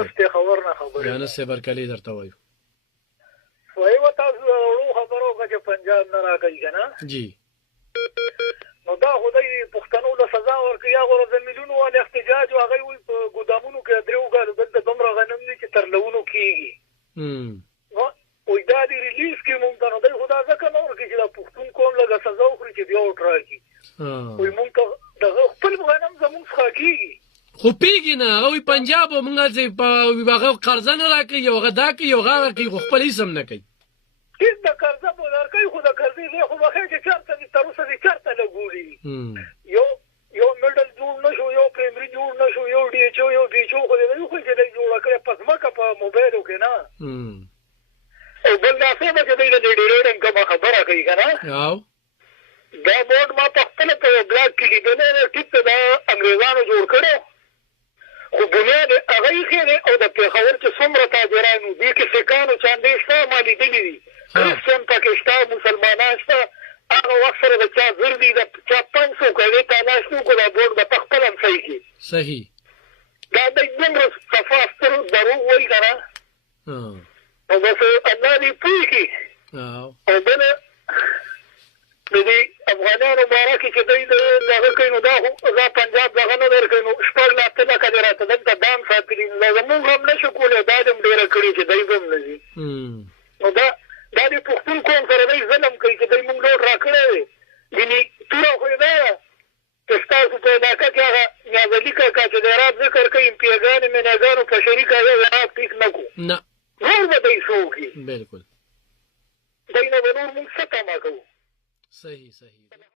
نفته خبر نه خبره یانس صاحب برکلی درته وایو وای و تاسو ورو خبرو چې پنجاب نه راکړي کنه جی نو دا خدای پښتنو له سزا ورکړي یا غره د ملیونو ول احتجاج او هغه وي په ګودامونو کې درو کال دلته دومره غنم نه چې تر لونو کېږي نو وای دا دی ریلیز کې مونږ ته نو دا خدا ځکه نو ورکړي چې دا پښتون کوم لږه سزا وکړي چې بیا وټراکي وای مونږ ته دغه خپل غنم زمونږ څخه کېږي خو پیږي نه هغوی پنجاب مونږ چې په هغه قرضه نه راکوي یو هغه دا کوي یو هغه کوي خو خپل هېڅ هم نه کوي هېڅ د قرضه به درکوي خو د قرضې ځای خو به ښه چې چېرته دي تر اوسه دې چېرته لګولي یو میډل جوړ نه شو یو پرایمري جوړ نه شو یو ډي ایچ او یو بي ایچ او خو دې نه خو چې دی جوړه کړې په ځمکه په موبایلو کې نه او بل داسې به چې دی د ډېرېډنګ کومه خبره کوي که نه دا بورډ ما په خپله په یو بلاک کې لیدلی دی ټیک ته دا انګرېزانو جوړ کړی خو بنیاد هغه ایښی دی او د پېښور چې څومره تاجران وو دې کې سیکانو چاندې شته ما لیدلي دي کریسچن پکې شته مسلمانان شته هغه وخت سره د چا زر دي د چا 500 کوي تالاش وکړو دا بورډ به په خپل هم صحیح کړي صحیح دا د دومره صفا ستر دروغ وایي که نه نو بس الله دې پوه کړي او بله د دې افغانانو باره کې چې دی دغه کوي نو دا پنجاب دغه نه درکوي نو شپږ لا اته لکه دې راته دلته دام ساتلي زمونږ هم نه شو کولی دا دې هم ډېره کړې چې دی به هم نه ځي نو دا دې پښتون قوم سره دی ظلم کوي چې دی مونږ لوټ را کړی دی یعنې توره خو یې دا ده چې ستاسو په علاقه کې هغه نیازالي کاکا چې د عراب ذکر کوي امپیاګانې میناګانو په شریکه یو عراب ټیک نه کړو نور به دی څه وکړي بالکل دی نه به نور مونږ څه تمه کوو صحیح